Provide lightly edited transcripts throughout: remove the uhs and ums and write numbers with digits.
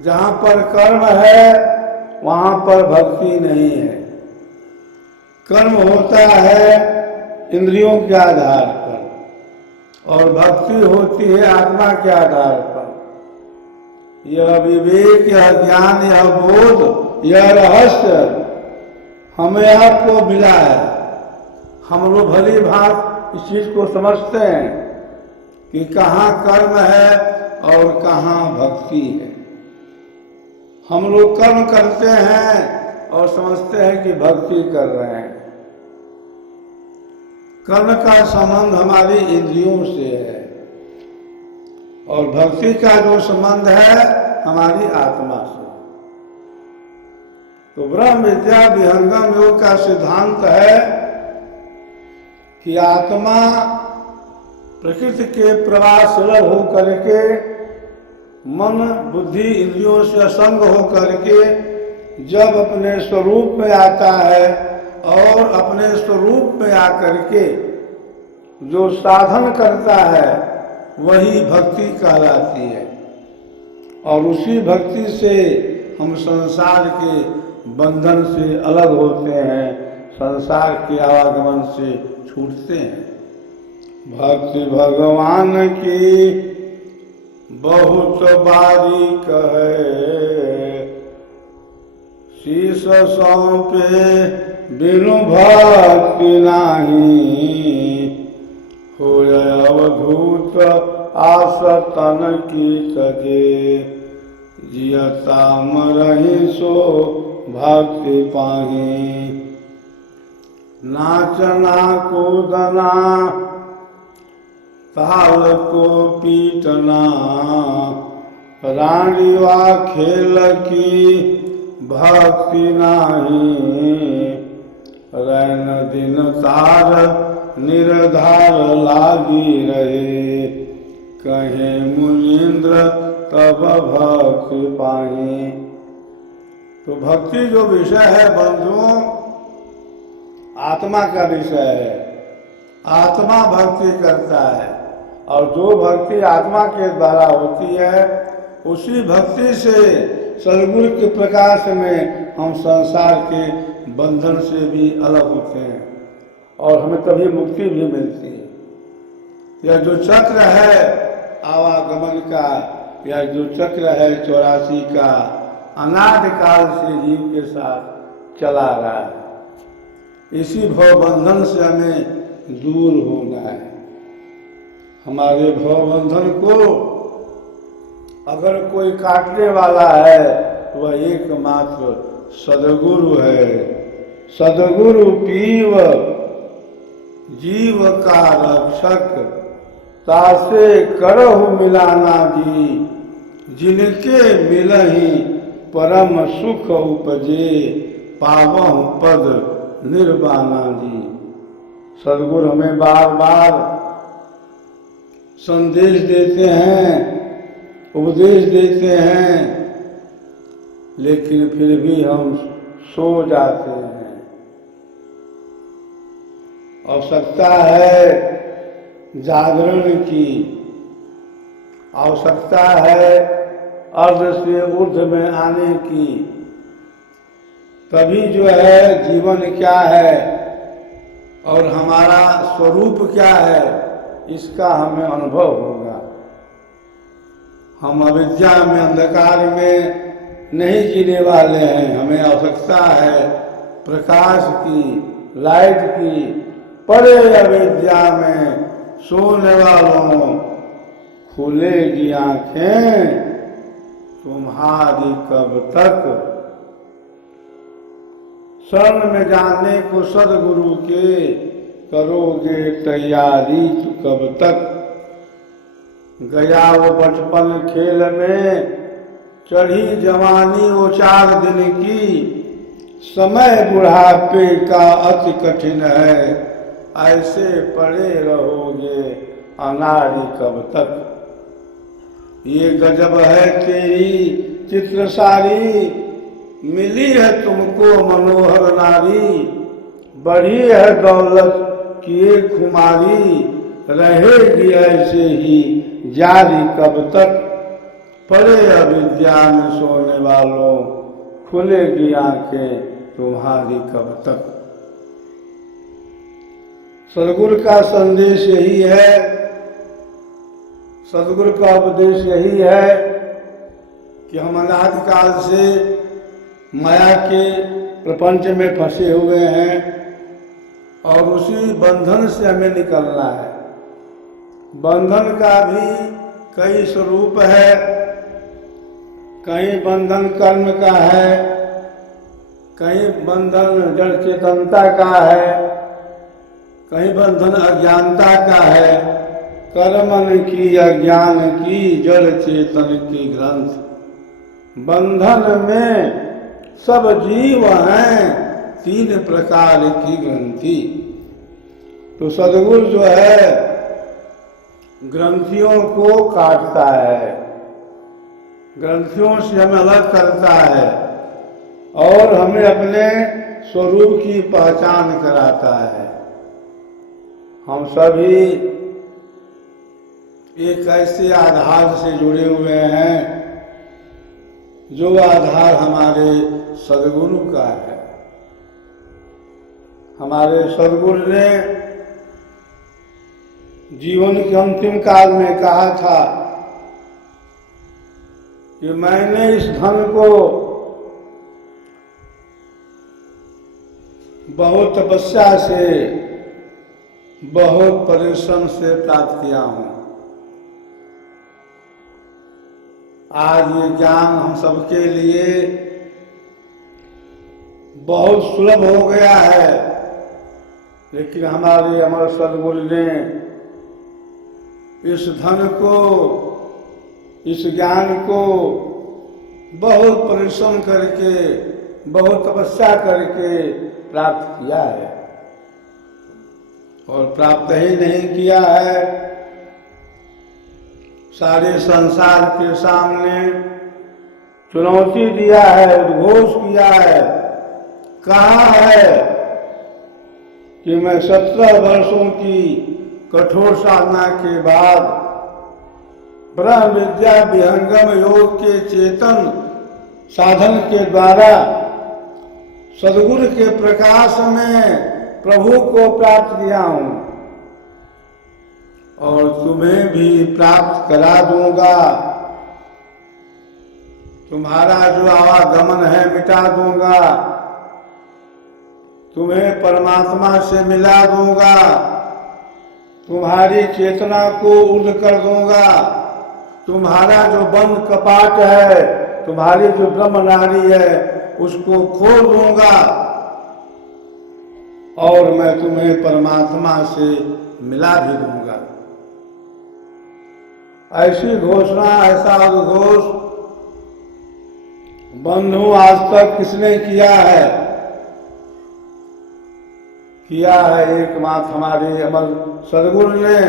जहाँ पर कर्म है वहाँ पर भक्ति नहीं है। कर्म होता है इंद्रियों के आधार पर और भक्ति होती है आत्मा के आधार पर। यह विवेक, यह ज्ञान, यह बोध, यह रहस्य हमें आपको मिला है। हम लोग भली भांति इस चीज को समझते हैं कि कहाँ कर्म है और कहाँ भक्ति है। हम लोग कर्म करते हैं और समझते हैं कि भक्ति कर रहे हैं। कर्म का संबंध हमारी इंद्रियों से है और भक्ति का जो संबंध है हमारी आत्मा से। तो ब्रह्म विद्या विहंगम योग का सिद्धांत है कि आत्मा प्रकृति के प्रवाह सुलभ हो करके मन बुद्धि इंद्रियों से असंग हो करके जब अपने स्वरूप में आता है और अपने स्वरूप में आकर के जो साधन करता है वही भक्ति कहलाती है। और उसी भक्ति से हम संसार के बंधन से अलग होते हैं, संसार के आवागमन से छूटते हैं। भक्ति भगवान की बहुत बारीक है, शीश सौंपे बिनु भक्ति नाही, होय अवधूत आस तन की तजे, जियता मरहि सो भक्ति पाही। नाचना कूदना ताल को पीटना, रानी वा खेल की भक्ति नाही, रैन दिन तार निर्धार लागी रहे, कहे मुनीन्द्र तब भक्ति पाही। तो भक्ति जो विषय है बंधुओं आत्मा का विषय है। आत्मा भक्ति करता है और जो भक्ति आत्मा के द्वारा होती है उसी भक्ति से सद्गुरु के प्रकाश में हम संसार के बंधन से भी अलग होते हैं और हमें तभी मुक्ति भी मिलती है। यह जो चक्र है आवागमन का, यह जो चक्र है 84 का, अनादि काल से जीव के साथ चला रहा है। इसी भव बंधन से हमें दूर होना है। हमारे भव बंधन को अगर कोई काटने वाला है तो वह एकमात्र सद्गुरु है। सद्गुरु पीव जीव का रक्षक, तासे करहु मिलाना जी, जिनके मिलहि परम सुख उपजे, पावहु पद निर्वाणा जी। सद्गुरु हमें बार बार संदेश देते हैं, उपदेश देते हैं, लेकिन फिर भी हम सो जाते हैं। आवश्यकता है जागरण की, आवश्यकता है अर्ध से ऊर्ध्व में आने की, तभी जो है जीवन क्या है और हमारा स्वरूप क्या है इसका हमें अनुभव होगा। हम अविद्या में अंधकार में नहीं जीने वाले हैं। हमें आवश्यकता है प्रकाश की, लाइट की। पड़े अविद्या में सोने वालों, खुलेगी आंखें तुम्हारी कब तक। शरण में जाने को सद्गुरु के करोगे तैयारी तो कब तक। गया वो बचपन खेल में, चढ़ी जवानी वो 4 दिन की, समय बुढ़ापे का अति कठिन है, ऐसे पड़े रहोगे अनादि कब तक। ये गजब है तेरी चित्र सारी, मिली है तुमको मनोहर नारी, बढ़ी है दौलत की एक खुमारी, रहेगी ऐसे ही जारी कब तक। पड़े अविद्या में सोने वालों, खुलेगी आंखें तुम्हारी कब तक। सदगुरु का संदेश यही है, सदगुरु का उपदेश यही है कि हम अनादिकाल से माया के प्रपंच में फंसे हुए हैं और उसी बंधन से हमें निकलना है। बंधन का भी कई स्वरूप है, कहीं बंधन कर्म का है, कहीं बंधन जड़ चेतनता का है, कहीं बंधन अज्ञानता का है। कर्मन की अज्ञान की जड़ चेतन की ग्रंथ, बंधन में सब जीव हैं तीन प्रकार की ग्रंथि। तो सदगुरु जो है ग्रंथियों को काटता है, ग्रंथियों से हमें अलग करता है और हमें अपने स्वरूप की पहचान कराता है। हम सभी एक ऐसे आधार से जुड़े हुए हैं जो आधार हमारे सदगुरु का है। हमारे सदगुरु ने जीवन के अंतिम काल में कहा था कि मैंने इस धन को बहुत तपस्या से, बहुत परिश्रम से प्राप्त किया हूं। आज ये ज्ञान हम सबके लिए बहुत सुलभ हो गया है, लेकिन हमारे अमर सदगुरु ने इस धन को, इस ज्ञान को बहुत परिश्रम करके, बहुत तपस्या करके प्राप्त किया है। और प्राप्त ही नहीं किया है, सारे संसार के सामने चुनौती दिया है, उद्घोष किया है, कहा है कि मैं 17 वर्षों की कठोर साधना के बाद ब्रह्म विद्या विहंगम योग के चेतन साधन के द्वारा सदगुरु के प्रकाश में प्रभु को प्राप्त किया हूं और तुम्हें भी प्राप्त करा दूंगा। तुम्हारा जो आवागमन है मिटा दूंगा, तुम्हें परमात्मा से मिला दूंगा, तुम्हारी चेतना को ऊर्ध कर दूंगा, तुम्हारा जो बंद कपाट है, तुम्हारी जो ब्रह्म नाड़ी है उसको खोल दूंगा और मैं तुम्हें परमात्मा से मिला भी दूंगा। ऐसी घोषणा, ऐसा उद्घोष बंधु आज तक किसने किया है? किया है एकमात्र हमारे अमर सदगुरु ने।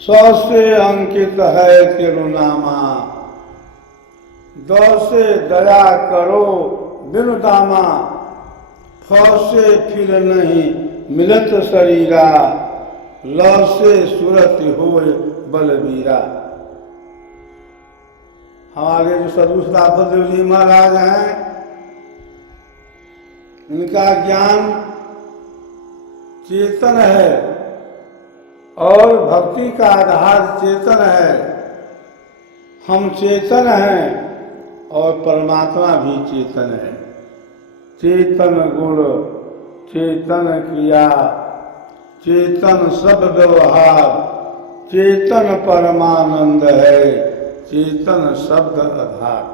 100 से अंकित है तिरुनामा, 10 से दया करो बिनु दामा, 100 से फिर नहीं मिलत शरीरा, 100 से सूरत होय बलबीरा। हमारे जो सदगुरु सदाफल जी महाराज हैं, इनका ज्ञान चेतन है और भक्ति का आधार चेतन है। हम चेतन हैं और परमात्मा भी चेतन है। चेतन गुण, चेतन क्रिया, चेतन सब व्यवहार, चेतन परमानंद है, चेतन शब्द आधार।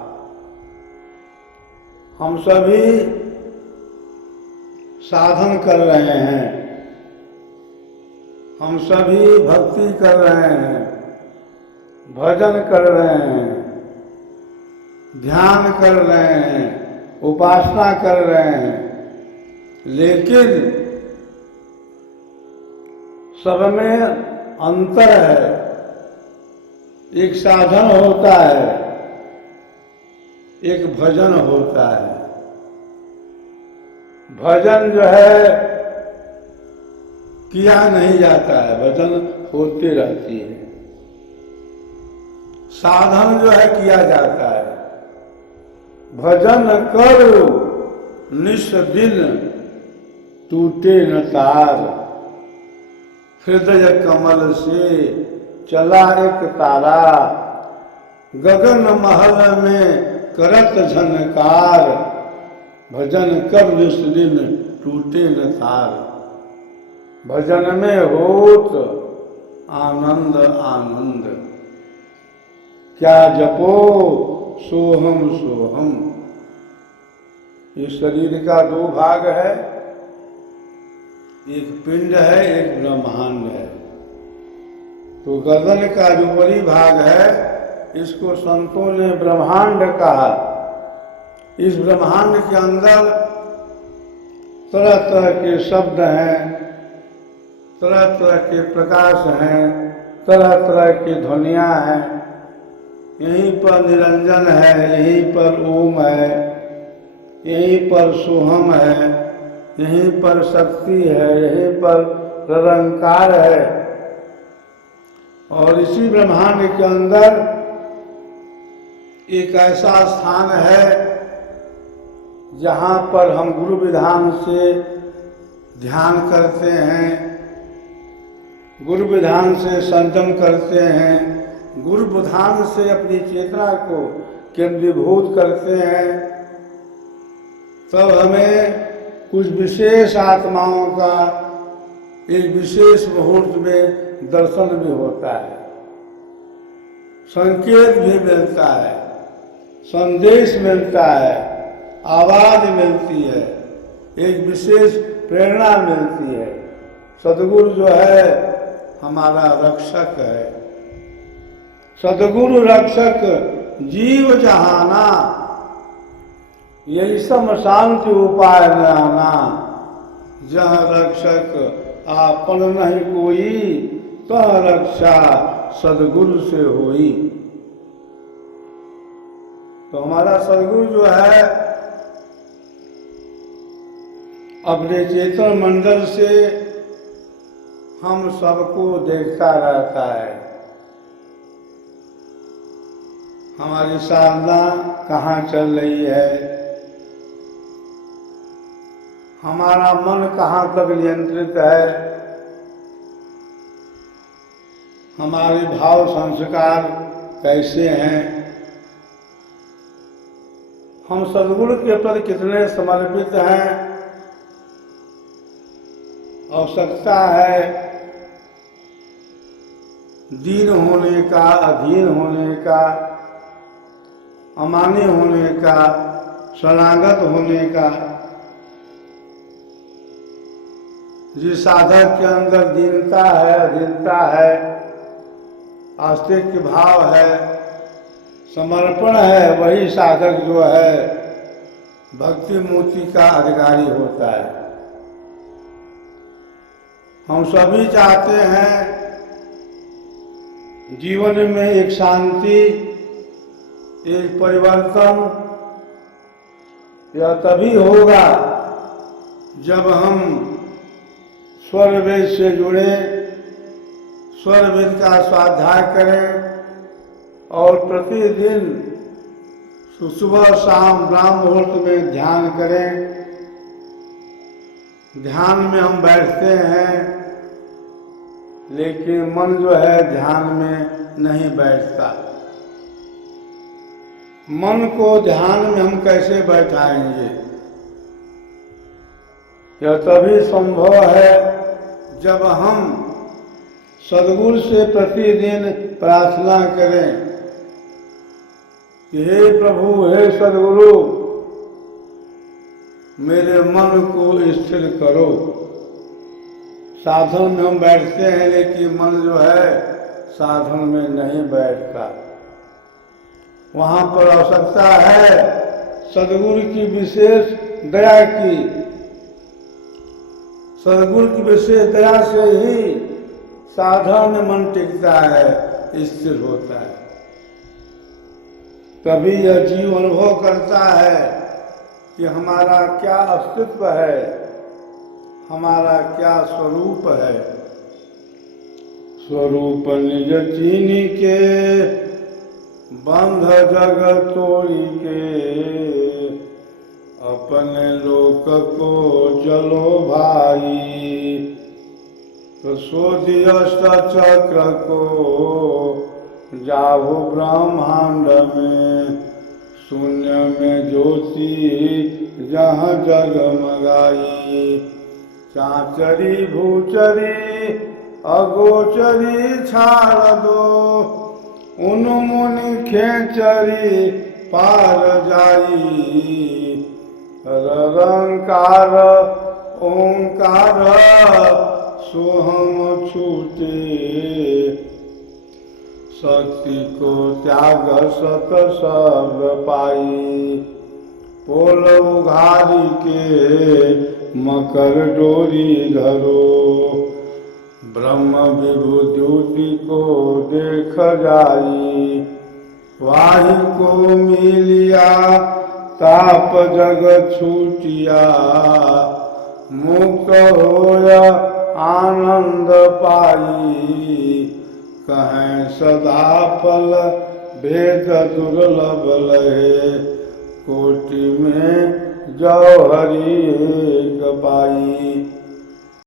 हम सभी साधन कर रहे हैं, हम सभी भक्ति कर रहे हैं, भजन कर रहे हैं, ध्यान कर रहे हैं, उपासना कर रहे हैं, लेकिन सब में अंतर है। एक साधन होता है, एक भजन होता है। भजन जो है किया नहीं जाता है, भजन होते रहती है। साधन जो है किया जाता है। भजन करो निस दिन टूटे न तार, हृदय कमल से चला एक तारा, गगन महल में करत झनकार, भजन कर निस दिन टूटे न तार। भजन में होत आनंद आनंद, क्या जपो सोहम सोहम। इस शरीर का दो भाग है, एक पिंड है, एक ब्रह्मांड है। तो गर्दन का जो ऊपरी भाग है इसको संतों ने ब्रह्मांड कहा। इस ब्रह्मांड के अंदर तरह तरह के शब्द हैं, तरह तरह के प्रकाश हैं, तरह तरह की ध्वनियाँ हैं। यहीं पर निरंजन है, यहीं पर ओम है, यहीं पर सोहम है, यहीं पर शक्ति है, यहीं पर निरंकार है। और इसी ब्रह्मांड के अंदर एक ऐसा स्थान है जहाँ पर हम गुरु विधान से ध्यान करते हैं, गुरु विधान से संयम करते हैं, गुरु विधान से अपनी चेतना को केंद्रीभूत करते हैं। तब हमें कुछ विशेष आत्माओं का एक विशेष मुहूर्त में दर्शन भी होता है, संकेत भी मिलता है, संदेश मिलता है, आवाज मिलती है, एक विशेष प्रेरणा मिलती है। सद्गुरु जो है हमारा रक्षक है। सद्गुरु रक्षक जीव जहाना, यही सम शांति उपाय न आना। जहाँ रक्षक आपन नहीं कोई, तह रक्षा सद्गुरु से होई। तो हमारा सद्गुरु जो है अपने चेतन मंडल से हम सबको देखता रहता है। हमारी साधना कहाँ चल रही है, हमारा मन कहाँ तक नियंत्रित है, हमारे भाव संस्कार कैसे हैं, हम सद्गुरु के प्रति कितने समर्पित हैं। आवश्यकता है दीन होने का, अधीन होने का, अमानी होने का, शरणागत होने का। जिस साधक के अंदर दीनता है, अधीनता है, आस्तिक भाव है, समर्पण है, वही साधक जो है भक्ति मूर्ति का अधिकारी होता है। हम सभी चाहते हैं जीवन में एक शांति, एक परिवर्तन। यह तभी होगा जब हम स्वर वेद से जुड़े, स्वर वेद का स्वाध्याय करें और प्रतिदिन सुबह शाम ब्राह्म मुहूर्त में ध्यान करें। ध्यान में हम बैठते हैं लेकिन मन जो है ध्यान में नहीं बैठता। मन को ध्यान में हम कैसे बैठाएंगे? यह तभी संभव है जब हम सद्गुरु से प्रतिदिन प्रार्थना करें कि हे प्रभु, हे सद्गुरु, मेरे मन को स्थिर करो। साधन में हम बैठते हैं लेकिन मन जो है साधन में नहीं बैठता। वहाँ पर आवश्यकता है सद्गुरु की विशेष दया की। सद्गुरु की विशेष दया से ही साधन में मन टिकता है, स्थिर होता है। तभी यह जीव अनुभव करता है कि हमारा क्या अस्तित्व है, हमारा क्या स्वरूप है। स्वरूप निज चीनी के बंध जग तोड़ी के अपने लोक को चलो भाई। तो सोधी अष्ट चक्र को जाओ ब्रह्मांड में, शून्य में ज्योति जहाँ जगमगाई। चाचरी भूचरी अगोचरी छाड़ दो, उन मुनि खेचरी पार जाई। रंकार ओंकार सोहम छूटे, शक्ति को त्याग सत शब्द पाई। पोल उघारी के मकर डोरी धरो, ब्रह्म विभु द्युति को देख जाई। वाही को मिलिया ताप जग छूटिया, मुक्त होया आनंद पाई। कहें सदा फल भेद दुर्लभ लहे, कोटि में जौहरी एक पाई।